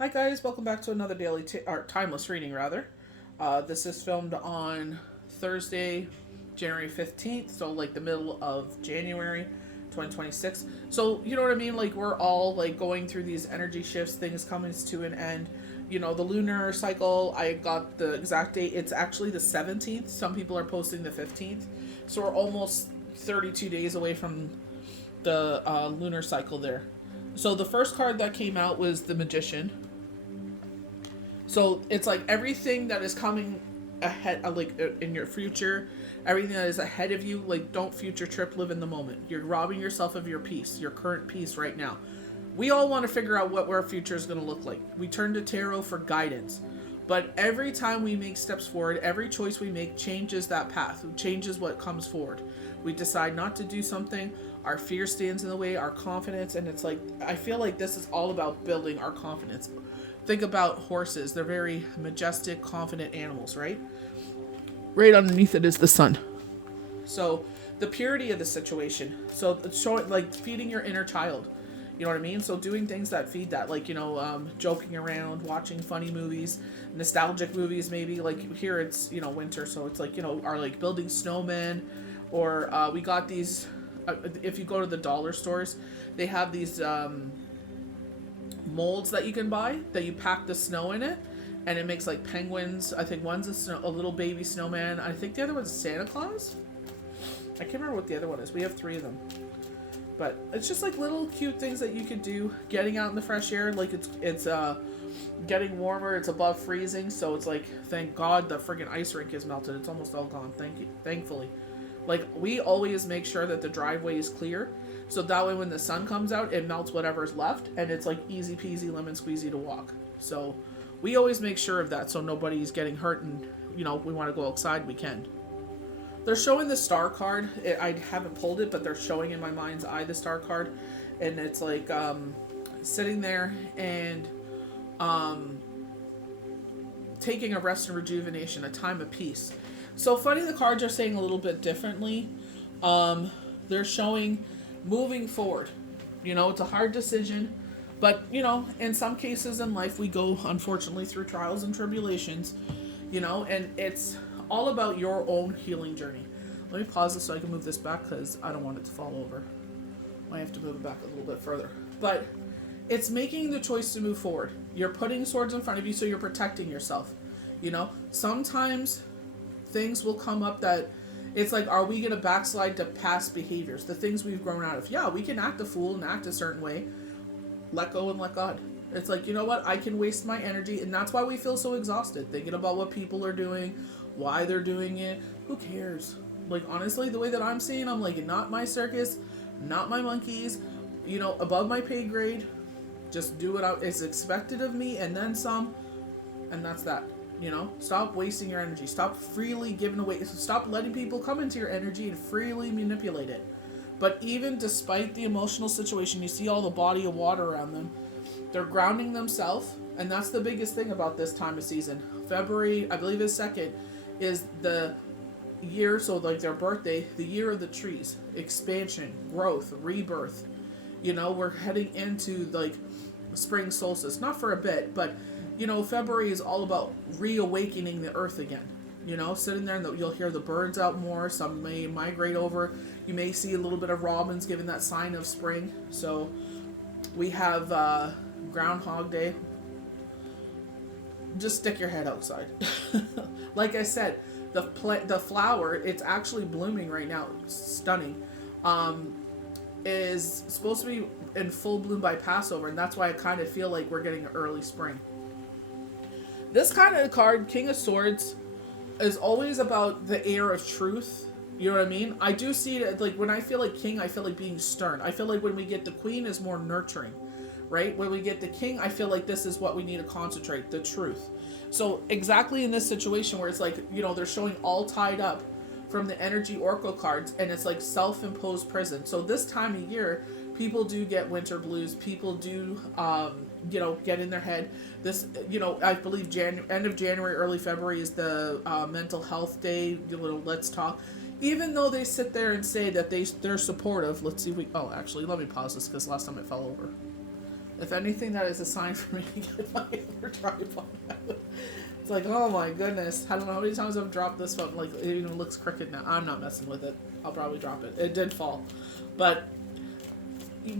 Hi guys, welcome back to another or timeless reading rather. This is filmed on Thursday, January 15th, so like the middle of January 2026. So, you know what I mean? Like we're all like going through these energy shifts, things coming to an end. You know, the lunar cycle, I got the exact date. It's actually the 17th. Some people are posting the 15th. So we're almost 32 days away from the lunar cycle there. So the first card that came out was the Magician. So it's like everything that is coming ahead, in your future, everything that is ahead of you, like don't future trip, live in the moment. You're robbing yourself of your peace, your current peace right now. We all want to figure out what our future is going to look like. We turn to tarot for guidance. But every time we make steps forward, every choice we make changes that path, changes what comes forward. We decide not to do something, our fear stands in the way, our confidence, and it's like, I feel like this is all about building our confidence. Think about horses. They're very majestic, confident animals, right? Right underneath it is the sun. So the purity of the situation. So showing, like feeding your inner child. You know what I mean? So doing things that feed that, like, joking around, watching funny movies, nostalgic movies maybe. Like here it's, winter, so it's like, are like building snowmen, or we got these, if you go to the dollar stores, they have these molds that you can buy that you pack the snow in it, and it makes like penguins. I think one's a little baby snowman. I think the other one's Santa Claus. I can't remember what the other one is. We have three of them. But it's just like little cute things that you could do. Getting out in the fresh air, like it's getting warmer. It's above freezing, so it's like thank God the friggin' ice rink is melted. It's almost all gone. Thankfully. Like we always make sure that the driveway is clear, so that way when the sun comes out, it melts whatever's left, and it's like easy peasy lemon squeezy to walk. So we always make sure of that, so nobody's getting hurt, and we want to go outside, we can. They're showing the star card. I haven't pulled it, but they're showing in my mind's eye the star card, and it's like sitting there and taking a rest and rejuvenation, a time of peace. So funny, the cards are saying a little bit differently. They're showing moving forward. It's a hard decision, but in some cases in life we go unfortunately through trials and tribulations, and it's all about your own healing journey. Let me pause this so I can move this back because I don't want it to fall over. I have to move it back a little bit further. But it's making the choice to move forward. You're putting swords in front of you, so you're protecting yourself. Sometimes things will come up that it's like, are we going to backslide to past behaviors, the things we've grown out of? Yeah, we can act a fool and act a certain way. Let go and let God. It's like, you know what? I can waste my energy, and that's why we feel so exhausted, thinking about what people are doing, why they're doing it. Who cares? Like, honestly, the way that I'm seeing, I'm like, not my circus, not my monkeys, above my pay grade. Just do what is expected of me, and then some, and that's that. Stop wasting your energy. Stop freely giving away. Stop letting people come into your energy and freely manipulate it. But even despite the emotional situation, you see all the body of water around them. They're grounding themselves, and that's the biggest thing about this time of season. February, I believe, is 2nd, is the year, so like their birthday, the year of the trees, expansion, growth, rebirth. We're heading into like spring solstice, not for a bit, but February is all about reawakening the earth again. Sitting there, and you'll hear the birds out more. Some may migrate over. You may see a little bit of robins giving that sign of spring. So we have Groundhog Day. Just stick your head outside. Like I said, the flower, it's actually blooming right now. Stunning. Is supposed to be in full bloom by Passover, and that's why I kind of feel like we're getting an early spring. This kind of card, King of Swords, is always about the air of truth. You know what I mean? I do see it, like, when I feel like King, I feel like being stern. I feel like when we get the Queen is more nurturing, right? When we get the King, I feel like this is what we need to concentrate, the truth. So exactly in this situation where it's like, they're showing all tied up from the energy oracle cards, and it's like self-imposed prison. So this time of year, people do get winter blues. People do, get in their head. This, I believe end of January, early February is the mental health day. Let's talk. Even though they sit there and say that they're supportive. Let's see if we. Oh, actually, let me pause this because last time it fell over. If anything, that is a sign for me to get my overdrive on that. It's like, oh my goodness. I don't know how many times I've dropped this phone. Like, it even looks crooked now. I'm not messing with it. I'll probably drop it. It did fall. But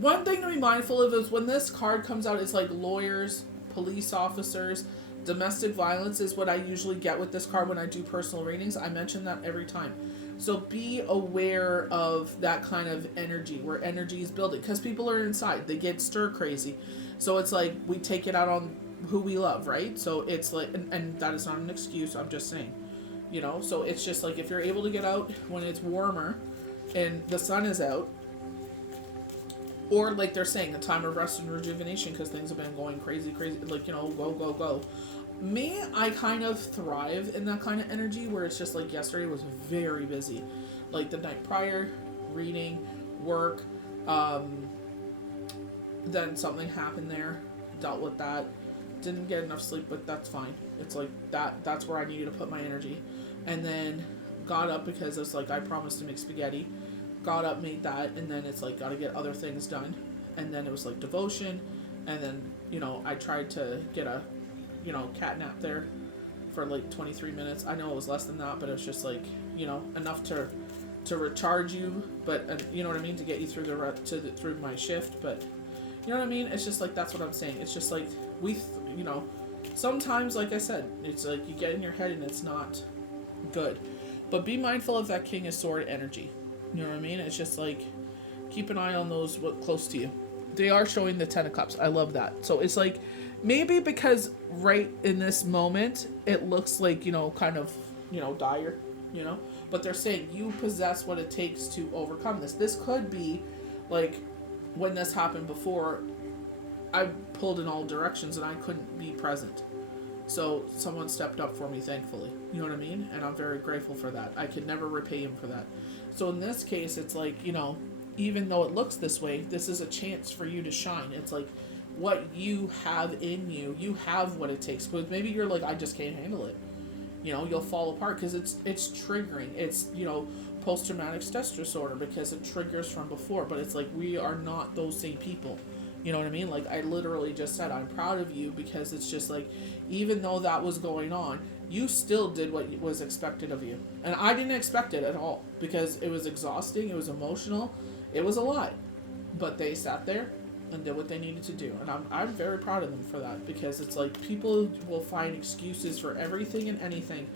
one thing to be mindful of is when this card comes out, it's like lawyers, police officers, domestic violence is what I usually get with this card when I do personal readings. I mention that every time. So be aware of that kind of energy, where energy is building. Because people are inside. They get stir crazy. So it's like we take it out on who we love, right? So it's like, and that is not an excuse. I'm just saying. You know, so it's just like if you're able to get out when it's warmer and the sun is out, or like they're saying, a time of rest and rejuvenation because things have been going crazy, like, you know, go, go, go. Me, I kind of thrive in that kind of energy where it's just like yesterday was very busy. Like the night prior, reading, work, then something happened there, dealt with that, didn't get enough sleep, but that's fine. It's like that's where I needed to put my energy. And then got up because it's like I promised to make spaghetti. Got up, made that, and then it's like got to get other things done. And then it was like devotion, and then, you know, I tried to get a, you know, cat nap there for like 23 minutes. I know it was less than that, but it was just like, you know, enough to recharge you, but you know what I mean, to get you through through my shift. But you know what I mean, it's just like, that's what I'm saying. It's just like you know, sometimes, like I said, it's like you get in your head and it's not good. But be mindful of that King of Sword energy. You know what I mean? It's just like, keep an eye on those close to you. They are showing the Ten of Cups. I love that. So it's like, maybe because right in this moment, it looks like, you know, kind of, you know, dire, you know? But they're saying you possess what it takes to overcome this. This could be like when this happened before, I pulled in all directions and I couldn't be present. So someone stepped up for me, thankfully. You know what I mean? And I'm very grateful for that. I could never repay him for that. So in this case, it's like, you know, even though it looks this way, this is a chance for you to shine. It's like what you have in you. You have what it takes. But maybe you're like, I just can't handle it. You know, you'll fall apart because it's triggering. It's, you know, post-traumatic stress disorder because it triggers from before. But it's like, we are not those same people. You know what I mean? Like, I literally just said, I'm proud of you, because it's just like, even though that was going on, you still did what was expected of you. And I didn't expect it at all, because it was exhausting, it was emotional, it was a lot. But they sat there and did what they needed to do. And I'm very proud of them for that, because it's like, people will find excuses for everything and anything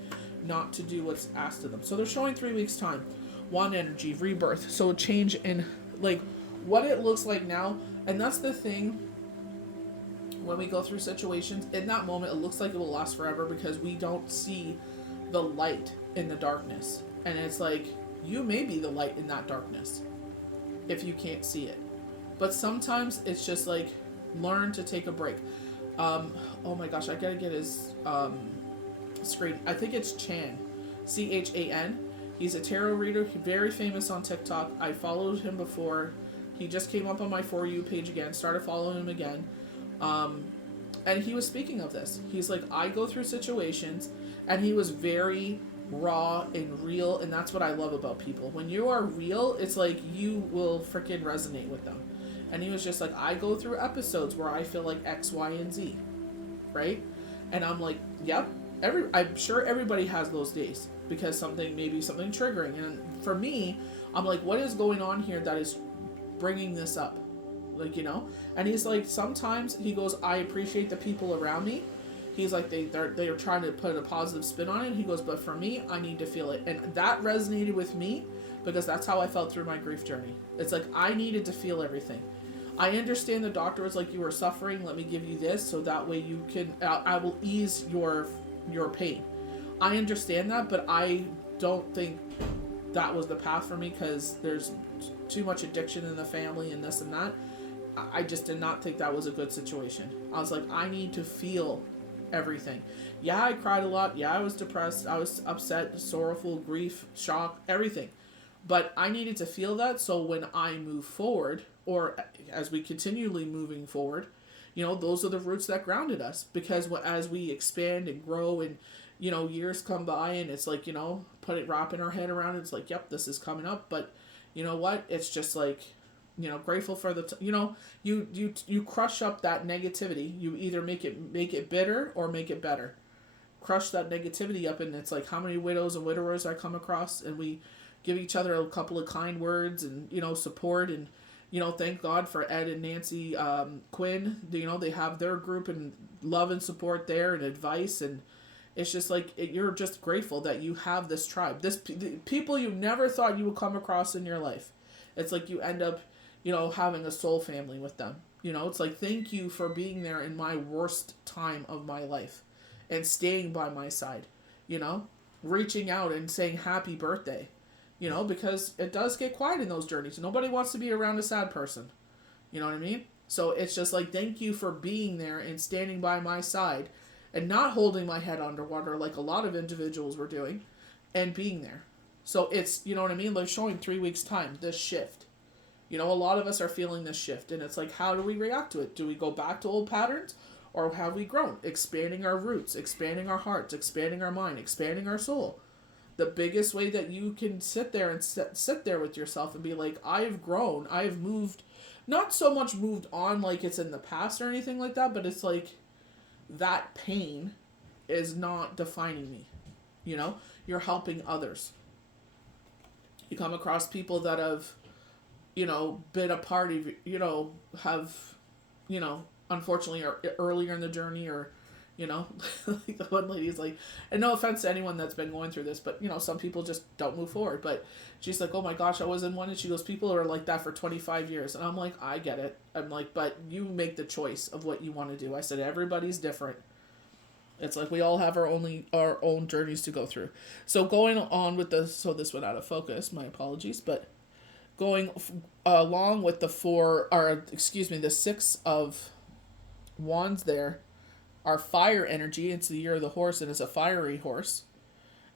not to do what's asked of them. So they're showing 3 weeks time. One energy, rebirth. So a change in, like, what it looks like now. And that's the thing, when we go through situations, in that moment, it looks like it will last forever because we don't see the light in the darkness. And it's like, you may be the light in that darkness if you can't see it. But sometimes it's just like, learn to take a break. Oh my gosh, I gotta get his screen. I think it's Chan, Chan. He's a tarot reader, very famous on TikTok. I followed him before. He just came up on my For You page again, started following him again. And he was speaking of this. He's like, I go through situations, and he was very raw and real, and that's what I love about people. When you are real, it's like you will freaking resonate with them. And he was just like, I go through episodes where I feel like X, Y, and Z, right? And I'm like, yep, I'm sure everybody has those days, because maybe something triggering. And for me, I'm like, what is going on here that is bringing this up? Like, you know? And he's like, sometimes, he goes, I appreciate the people around me. He's like, they're trying to put a positive spin on it. He goes, but for me, I need to feel it. And that resonated with me, because that's how I felt through my grief journey. It's like, I needed to feel everything. I understand the doctor was like, you were suffering, let me give you this, so that way you can, I will ease your pain. I understand that, but I don't think that was the path for me, because there's too much addiction in the family and this and that. I just did not think that was a good situation. I was like, I need to feel everything. Yeah, I cried a lot. Yeah, I was depressed. I was upset, sorrowful, grief, shock, everything. But I needed to feel that, so when I move forward, or as we continually moving forward, you know, those are the roots that grounded us. Because as we expand and grow and, you know, years come by and it's like, you know, wrapping our head around it, it's like, yep, this is coming up. But you know what? It's just like, Grateful for you crush up that negativity. You either make it bitter or make it better. Crush that negativity up, and it's like how many widows and widowers I come across, and we give each other a couple of kind words and support, and thank God for Ed and Nancy Quinn. They have their group and love and support there and advice, and it's just like you're just grateful that you have this tribe, people you never thought you would come across in your life. It's like you end up having a soul family with them. It's like, thank you for being there in my worst time of my life and staying by my side, reaching out and saying happy birthday, because it does get quiet in those journeys. Nobody wants to be around a sad person. You know what I mean? So it's just like, thank you for being there and standing by my side and not holding my head underwater like a lot of individuals were doing, and being there. So it's, you know what I mean? Like showing 3 weeks time, this shift. A lot of us are feeling this shift, and it's like, how do we react to it? Do we go back to old patterns, or have we grown? Expanding our roots, expanding our hearts, expanding our mind, expanding our soul. The biggest way that you can sit there and sit there with yourself and be like, I've grown, I've moved, not so much moved on like it's in the past or anything like that, but it's like that pain is not defining me. You're helping others. You come across people that have been a part of, have, unfortunately are earlier in the journey, or, like the one lady is like, and no offense to anyone that's been going through this, but, some people just don't move forward. But she's like, oh my gosh, I was in one, and she goes, people are like that for 25 years. And I'm like, I get it. I'm like, but you make the choice of what you want to do. I said, everybody's different. It's like we all have our own journeys to go through. So going on with this went out of focus, my apologies, but going along with the 6 of wands there, our fire energy. It's the year of the horse, and it's a fiery horse.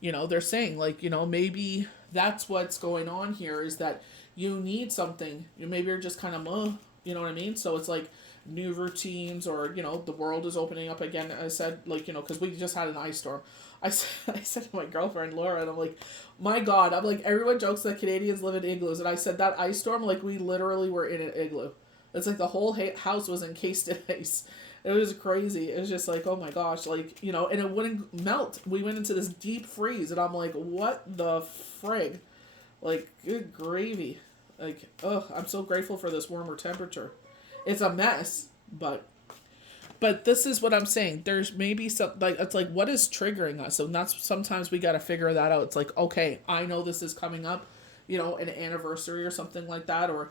They're saying like, maybe that's what's going on here, is that you need something. Maybe you're just kind of, you know what I mean? So it's like new routines, or, the world is opening up again. I said, like, because we just had an ice storm. I said to my girlfriend, Laura, and I'm like, my God, I'm like, everyone jokes that Canadians live in igloos. And I said, that ice storm, like, we literally were in an igloo. It's like the whole house was encased in ice. It was crazy. It was just like, oh my gosh, like, and it wouldn't melt. We went into this deep freeze, and I'm like, what the frig? Like, good gravy. Like, I'm so grateful for this warmer temperature. It's a mess, but this is what I'm saying. There's maybe some, like, it's like, what is triggering us? So that's, sometimes we got to figure that out. It's like, okay, I know this is coming up, an anniversary or something like that, or,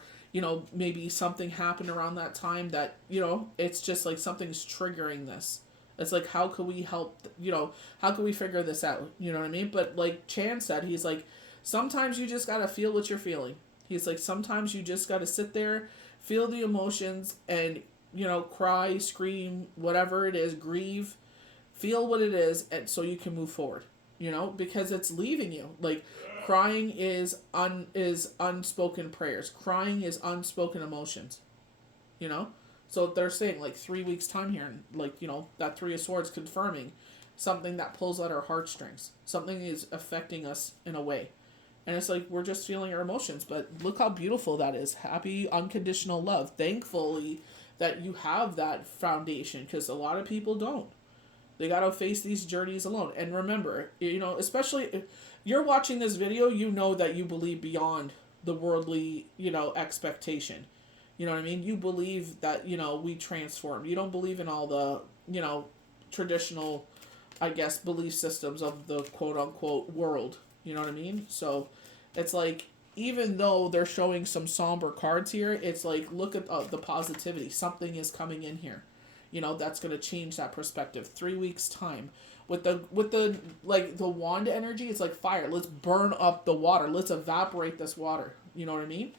maybe something happened around that time that, it's just like something's triggering this. It's like, how can we help, how can we figure this out? You know what I mean? But like Chan said, he's like, sometimes you just got to feel what you're feeling. He's like, sometimes you just got to sit there, feel the emotions, and, cry, scream, whatever it is, grieve, feel what it is, and so you can move forward, because it's leaving you. Like, crying is unspoken prayers. Crying is unspoken emotions, So they're saying, like, 3 weeks time here, and, like, that 3 of Swords confirming something that pulls at our heartstrings. Something is affecting us in a way. And it's like, we're just feeling our emotions. But look how beautiful that is. Happy, unconditional love. Thankfully that you have that foundation, because a lot of people don't. They got to face these journeys alone. And remember, especially if you're watching this video, that you believe beyond the worldly, expectation. You know what I mean? You believe that, we transform. You don't believe in all the, traditional, I guess, belief systems of the quote-unquote world. You know what I mean? So it's like, even though they're showing some somber cards here, it's like, look at the positivity. Something is coming in here. That's going to change that perspective. 3 weeks time. With the like the wand energy, it's like fire. Let's burn up the water. Let's evaporate this water. You know what I mean?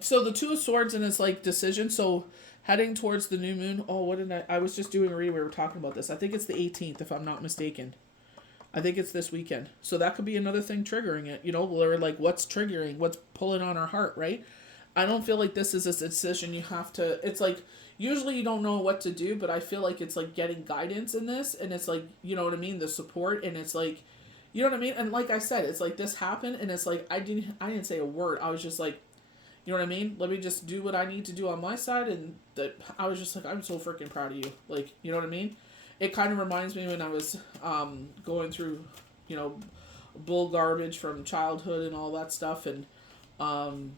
So the 2 of Swords, and it's like decision. So heading towards the new moon. Oh, what did I was just doing a read. We were talking about this. I think it's the 18th, if I'm not mistaken. I think it's this weekend. So that could be another thing triggering it. Where like, what's triggering? What's pulling on our heart, right? I don't feel like this is a decision you have to... It's like, usually you don't know what to do, but I feel like it's like getting guidance in this. And it's like, you know what I mean? The support. And it's like, You know what I mean? And like I said, it's like this happened, and it's like I didn't say a word. I was just like, you know what I mean? Let me just do what I need to do on my side, and that I was just like, I'm so freaking proud of you. Like, you know what I mean? It kind of reminds me when I was going through, you know, bull garbage from childhood and all that stuff, and um,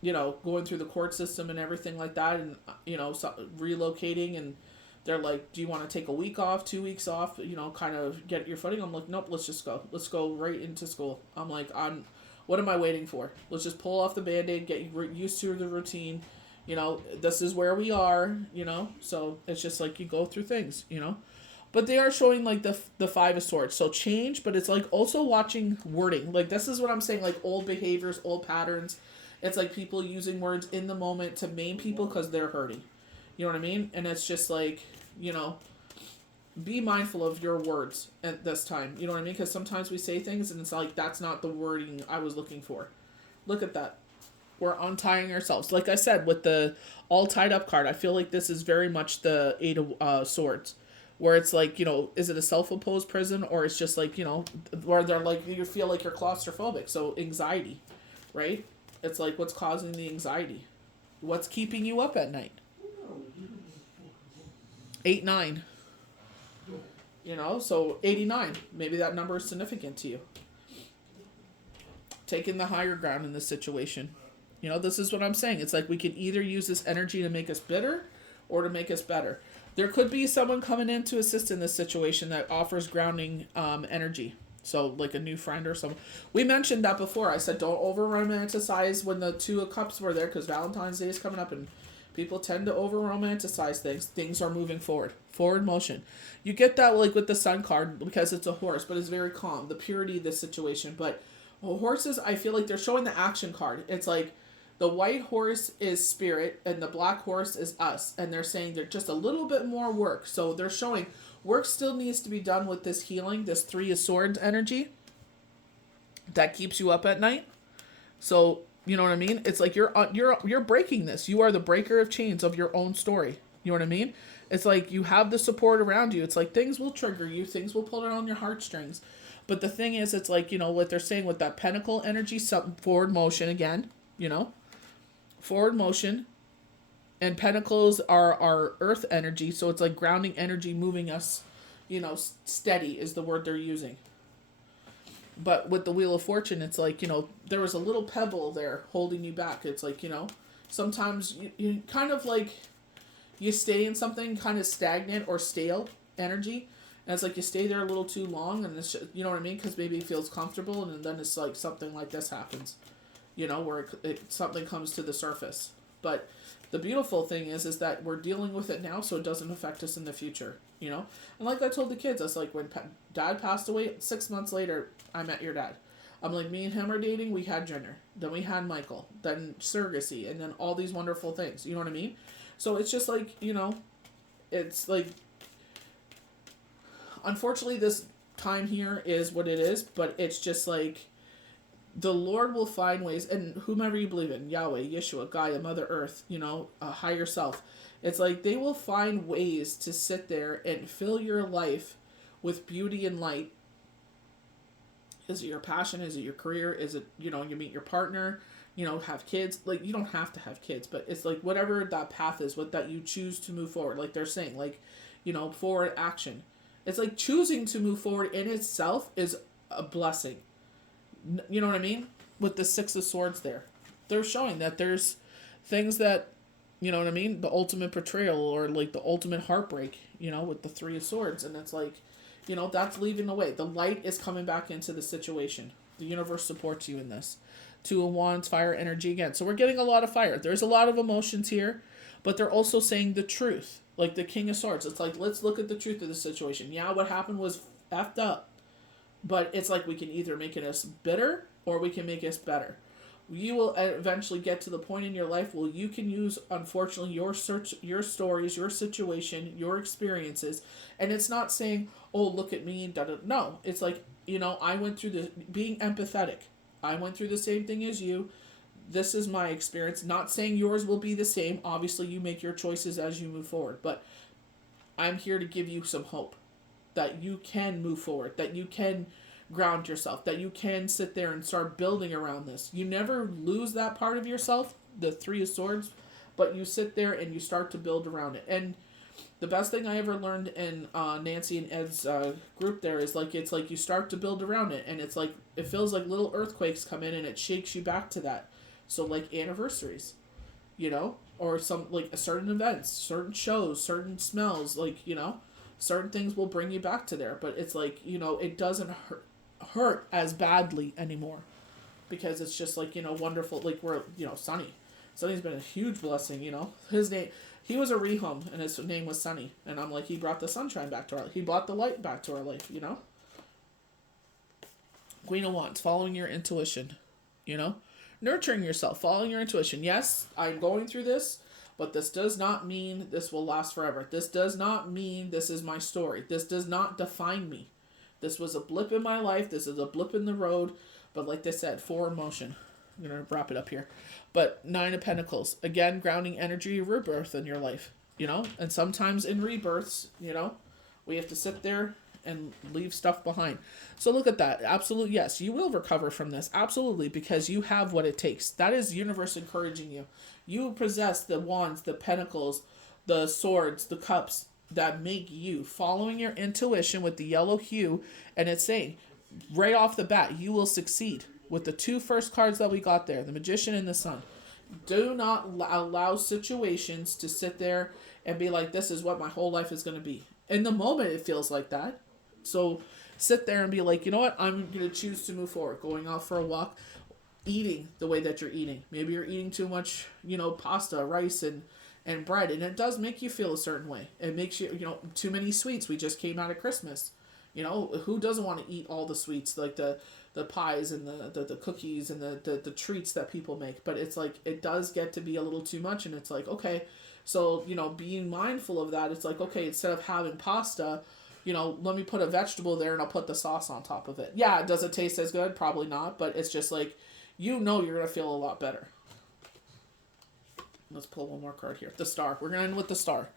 you know, going through the court system and everything like that, and you know, so, relocating, and they're like, do you want to take a week off, 2 weeks off, you know, kind of get your footing? I'm like, nope, let's just go. Let's go right into school. I'm like, what am I waiting for? Let's just pull off the Band-Aid, get used to the routine. You know, this is where we are, you know? So it's just like you go through things, you know? But they are showing like the Five of Swords. So change, but it's like also watching wording. Like this is what I'm saying, like old behaviors, old patterns. It's like people using words in the moment to maim people because they're hurting. You know what I mean? And it's just like, you know, be mindful of your words at this time. You know what I mean? Because sometimes we say things and it's like, that's not the wording I was looking for. Look at that. We're untying ourselves. Like I said, with the all tied up card, I feel like this is very much the Eight of Swords. Where it's like, you know, is it a self-imposed prison, or it's just like, you know, where they're like, you feel like you're claustrophobic. So anxiety, right? It's like, what's causing the anxiety? What's keeping you up at night? 8-9. You know, so 89. Maybe that number is significant to you. Taking the higher ground in this situation. You know, this is what I'm saying. It's like we can either use this energy to make us bitter or to make us better. There could be someone coming in to assist in this situation that offers grounding energy. So, like a new friend or someone. We mentioned that before. I said don't over romanticize when the Two of Cups were there, because Valentine's Day is coming up and people tend to over romanticize things. Things are moving forward. Forward motion. You get that like with the Sun card because it's a horse, but it's very calm. The purity of this situation. But horses, I feel like they're showing the action card. It's like the white horse is spirit and the black horse is us. And they're saying they're just a little bit more work. So they're showing work still needs to be done with this healing, this Three of Swords energy that keeps you up at night. So, you know what I mean? It's like you're breaking this. You are the breaker of chains of your own story. You know what I mean? It's like you have the support around you. It's like things will trigger you. Things will pull it on your heartstrings. But the thing is, it's like, you know, what they're saying with that pentacle energy, something forward motion again, you know? Forward motion, and pentacles are our earth energy, so it's like grounding energy moving us, you know, steady is the word they're using. But with the Wheel of Fortune, it's like, you know, there was a little pebble there holding you back. It's like, you know, sometimes you kind of like, you stay in something kind of stagnant or stale energy, and it's like you stay there a little too long, and it's just, you know what I mean, because maybe it feels comfortable, and then it's like something like this happens. You know, where something comes to the surface. But the beautiful thing is that we're dealing with it now so it doesn't affect us in the future, you know? And like I told the kids, I was like, when Dad passed away, 6 months later, I met your dad. I'm like, me and him are dating, we had Jenner. Then we had Michael. Then surrogacy. And then all these wonderful things. You know what I mean? So it's just like, you know, it's like, unfortunately, this time here is what it is, but it's just like, the Lord will find ways, and whomever you believe in, Yahweh, Yeshua, Gaia, Mother Earth, you know, a higher self. It's like they will find ways to sit there and fill your life with beauty and light. Is it your passion? Is it your career? Is it, you know, you meet your partner, you know, have kids? Like, you don't have to have kids, but it's like whatever that path is, what that you choose to move forward. Like they're saying, like, you know, forward action. It's like choosing to move forward in itself is a blessing. You know what I mean? With the Six of Swords there. They're showing that there's things that, you know what I mean? The ultimate betrayal or like the ultimate heartbreak, you know, with the Three of Swords. And it's like, you know, that's leaving the way. The light is coming back into the situation. The universe supports you in this. Two of Wands, fire energy again. So we're getting a lot of fire. There's a lot of emotions here, but they're also saying the truth. Like the King of Swords. It's like, let's look at the truth of the situation. Yeah, what happened was effed up. But it's like we can either make it us bitter or we can make us better. You will eventually get to the point in your life where you can use, unfortunately, your stories, your situation, your experiences. And it's not saying, oh, look at me. Da, da. No, it's like, you know, I went through this, being empathetic. I went through the same thing as you. This is my experience. Not saying yours will be the same. Obviously, you make your choices as you move forward. But I'm here to give you some hope. That you can move forward, that you can ground yourself, that you can sit there and start building around this. You never lose that part of yourself, the Three of Swords, but you sit there and you start to build around it. And the best thing I ever learned in Nancy and Ed's group there is like, it's like you start to build around it, and it's like it feels like little earthquakes come in and it shakes you back to that. So like anniversaries, you know, or some like certain events, certain shows, certain smells, like, you know, certain things will bring you back to there. But it's like, you know, it doesn't hurt as badly anymore, because it's just like, you know, wonderful. Like we're, you know, Sonny's been a huge blessing. You know, his name, he was a rehome and his name was Sonny, and I'm like, he brought the sunshine back to our, he brought the light back to our life. You know, Queen of Wands, following your intuition, you know, nurturing yourself, following your intuition. Yes, I'm going through this, but this does not mean this will last forever. This does not mean this is my story. This does not define me. This was a blip in my life. This is a blip in the road. But like they said, forward motion. I'm going to wrap it up here. But Nine of Pentacles. Again, grounding energy, rebirth in your life. You know? And sometimes in rebirths, you know, we have to sit there and leave stuff behind. So look at that. Absolutely, yes. You will recover from this. Absolutely. Because you have what it takes. That is universe encouraging you. You possess the wands, the pentacles, the swords, the cups, that make you, following your intuition with the yellow hue, and it's saying right off the bat, you will succeed with the two first cards that we got there, the Magician and the Sun. Do not allow situations to sit there and be like, this is what my whole life is going to be. In the moment, it feels like that. So sit there and be like, you know what, I'm going to choose to move forward, going out for a walk, eating the way that you're eating. Maybe you're eating too much, you know, pasta, rice, and bread, and it does make you feel a certain way. It makes you, you know, too many sweets. We just came out of Christmas. You know, who doesn't want to eat all the sweets, like the pies and the cookies and the treats that people make? But it's like, it does get to be a little too much, and it's like, okay, so, you know, being mindful of that, it's like, okay, instead of having pasta, you know, let me put a vegetable there and I'll put the sauce on top of it. Yeah, does it taste as good? Probably not, but it's just like, you know, you're going to feel a lot better. Let's pull one more card here. The Star. We're going to end with the Star.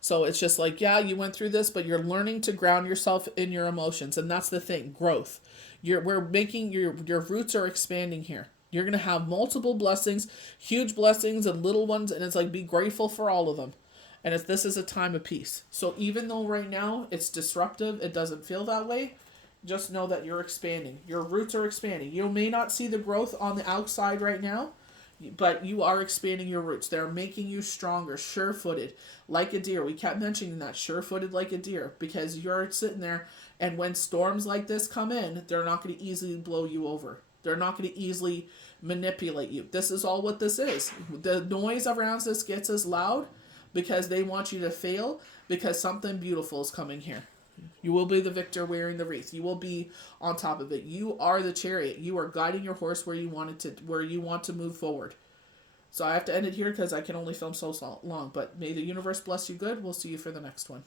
So it's just like, yeah, you went through this, but you're learning to ground yourself in your emotions. And that's the thing. Growth. We're making your roots are expanding here. You're going to have multiple blessings, huge blessings and little ones. And it's like, be grateful for all of them. And this is a time of peace. So even though right now it's disruptive, it doesn't feel that way. Just know that you're expanding. Your roots are expanding. You may not see the growth on the outside right now, but you are expanding your roots. They're making you stronger, sure-footed, like a deer. We kept mentioning that, sure-footed like a deer, because you're sitting there, and when storms like this come in, they're not going to easily blow you over. They're not going to easily manipulate you. This is all what this is. The noise around this gets us loud because they want you to fail, because something beautiful is coming here. You will be the victor wearing the wreath. You will be on top of it. You are the chariot. You are guiding your horse where you want to move forward. So I have to end it here because I can only film so long. But may the universe bless you good. We'll see you for the next one.